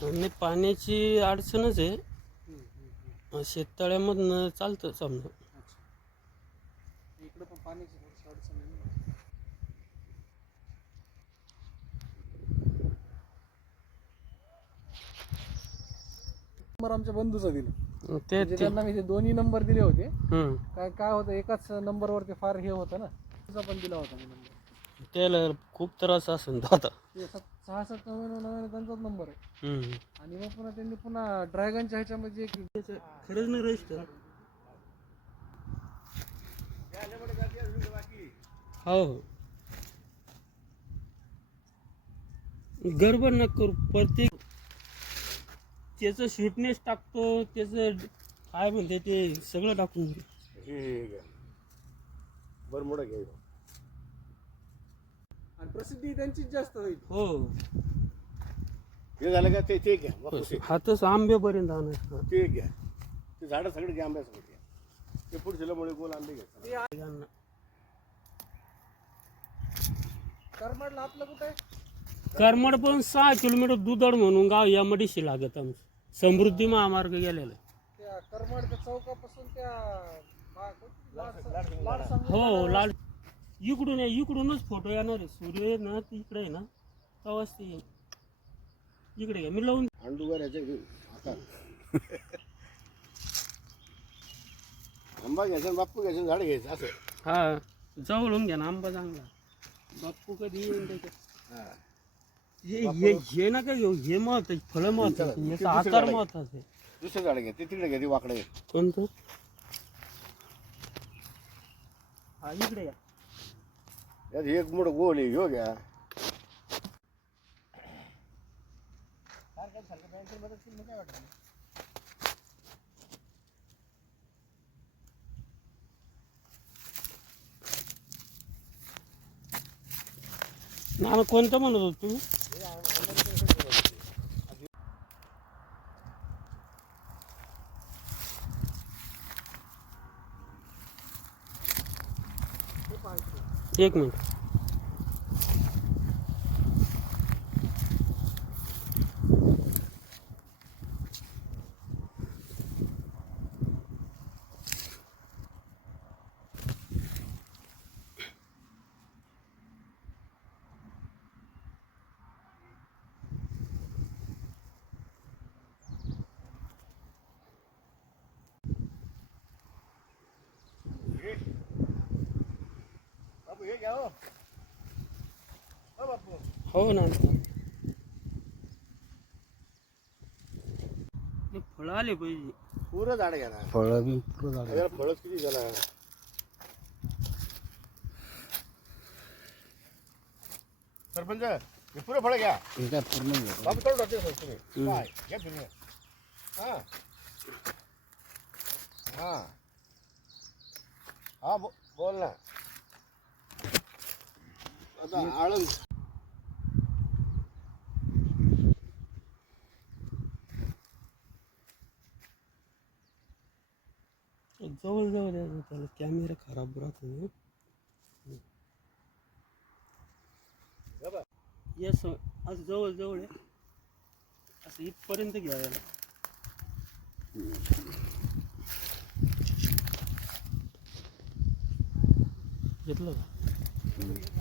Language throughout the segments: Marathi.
आणि पाण्याची अडचणच आहे. शेततळ्यामधनं चालतं समजा अच्छा इकडं पण पाण्याची थोडीशी अडचण आहे ना. नंबर आमच्या बंधूचा दिला. ते म्हणजे ते. त्यांना मी ते दोन्ही नंबर दिले होते. हम्म. काय काय होतं एकाच नंबरवरती फार हे होतं ना. तुझा पण दिला होता मी नंबर. त्याला खूप त्रास असेल दादा ते सत सहा सात नव्याण्णव नव्याण्णव त्यांचाच नंबर आहे. हम्म. आणि मग पुन्हा त्यांनी पुन्हा ड्रॅगनच्या ह्याच्यामध्ये एक खरंच नाही रजिस्टर. हो. हो गडबड न करू प्रत्येक त्याचं स्वीटनेस टाकतो त्याचं काय म्हणते ते सगळं टाकून. हे घ्या बरं मोठं घ्या. आणि प्रसिद्धी त्यांचीच जास्त होईल. हो. हे झालं का ते ते घ्या हातच आंब्यापर्यंत आणायचं ते घ्या. ते झाडं सगळे घ्या आंब्यासोबत घ्या. ते पुढच्या मुळे गोल आंबे घ्या. यांना. करमाडला आपलं कुठं? आहे करमड पण सहा किलोमीटर दुधड म्हणून गाव या मडीशी लागत आमचं. समृद्धी महामार्ग गेलेला. आहे. त्या करमाडच्या चौकापासून त्या बा- कोणती? लाड- लाड सांगली हो लाल इकडून आहे इकडूनच फोटो येणार आहे. सूर्य आहे ना ते इकडे आहे ना तेव्हाच ते येईल. इकडे घ्या मी लावून अंडूवर ह्याच्या घेऊ आता. आंबा घ्यायचा आणि बाप्पू घ्यायचं झाड घ्यायचं असं. हा जवळून घ्या ना आंबा चांगला. बाप्पू कधी त्याच्यात? हा. हे नका घेऊ हे महत्त्वाचे फळं महत्त्वाचे याचा आकार महत्त्वाचा आहे. दुसरं झाड घ्या ते तिकडे घ्या ते वाकडे कोणतं? हा इकडे या. यात एक मोठं गोल आहे ह्यो घ्या ना कोणतं म्हणत होत तुम्ही एक मिनिट हे हो हो हो ना फळं आले पाहिजे. पुरं झाड घ्या ना. फळं बी पुरं झालं याला फळच किती झाला? सरपंच हे पुरं फळं घ्या. हे काय पूर्ण बाबू सर तुम्ही. काय? घ्या तुम्ही. हा. हा. हा बो- बोल ना. आता आळंद. जवळ जवळ यायचं त्याला कॅमेरा खराब राहतो ना. असं जवळ जवळ आहे असं इथपर्यंत घ्या याला. घेतलं का?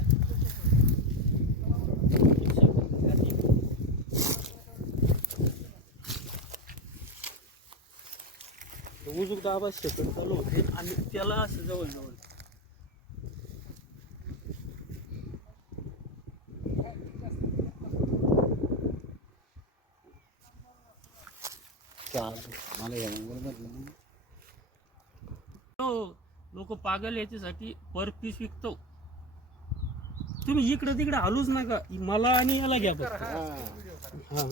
उजूक दाबा सेकंड चालू होते आणि त्याला असं जवळ जवळ. हे. लोक पागल याच्यासाठी पर पीस विकतो. तुम्ही इकडे तिकडे हलूच नका. मला आणि याला घ्या. हा. हा.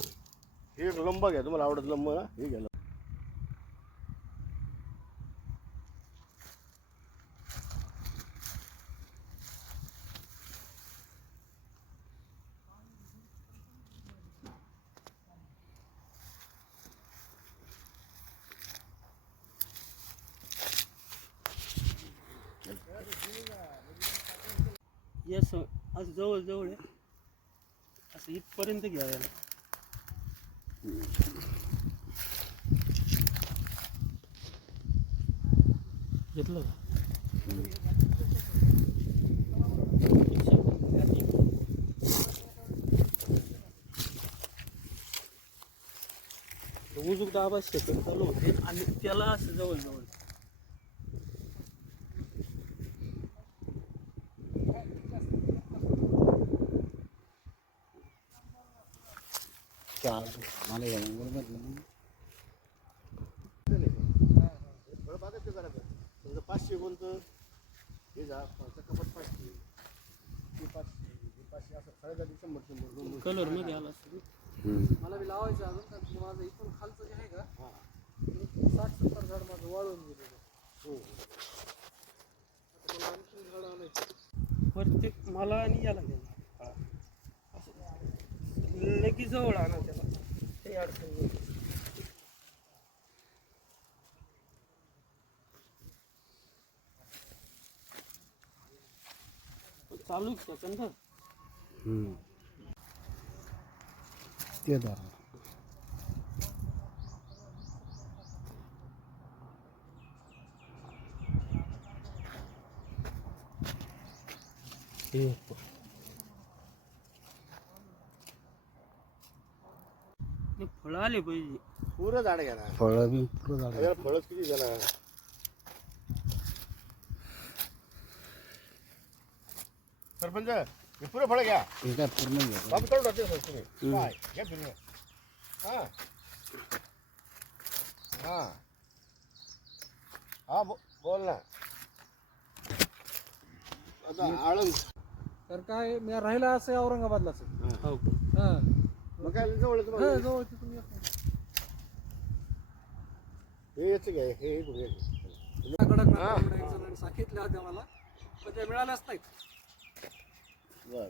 हे एक लंब घ्या तुम्हाला आवडत लंब ना हे घ्या या स असं जवळ जवळ आहे. असं इथपर्यंत घ्या याला. घेतलं का? उजूक दाबा शेतात चालू होते. आणि त्याला असं जवळ जवळ चार मला ह्या मोबाईलमधलं ना फळ पाचशे कोणतं हे जा कपात पाचशे हे पाचशे हे पाचशे असं फळासाठी शंभर शंभर दोन दोन कलरमध्ये आला असेल. मला बी लावायचं अजून कारण की माझं इथून खालचं जे आहे का हा. ते साठ सत्तर झाड माझं वाळून गेलेलं हो आता झाड आणायचं प्रत्येक मला आणि याला घ्या की जवळ आणा त्याला? काही अडचण नाही. चालू सेकंद ते फळं आले पाहिजे. पुरं झाड घ्या ना फळं बी पुरं झाड. फळच किती झाला सरपंच हे पुरं फळ घ्या. हे काय पूर्ण बाबू सर तुम्ही. काय? घ्या फिरून. हा. हा. हा बो- बोल ना. आता आळंद. तर काय मी राहिला असं औरंगाबादलाच. हो हा. मग काय जवळ हा, तुम्हाला जवळ तिथून येतो. हे याचं घ्या हे हे बघ, हे. एक सांगितल्या होत्या मला पण त्या मिळाल्याच नाहीत. बरं.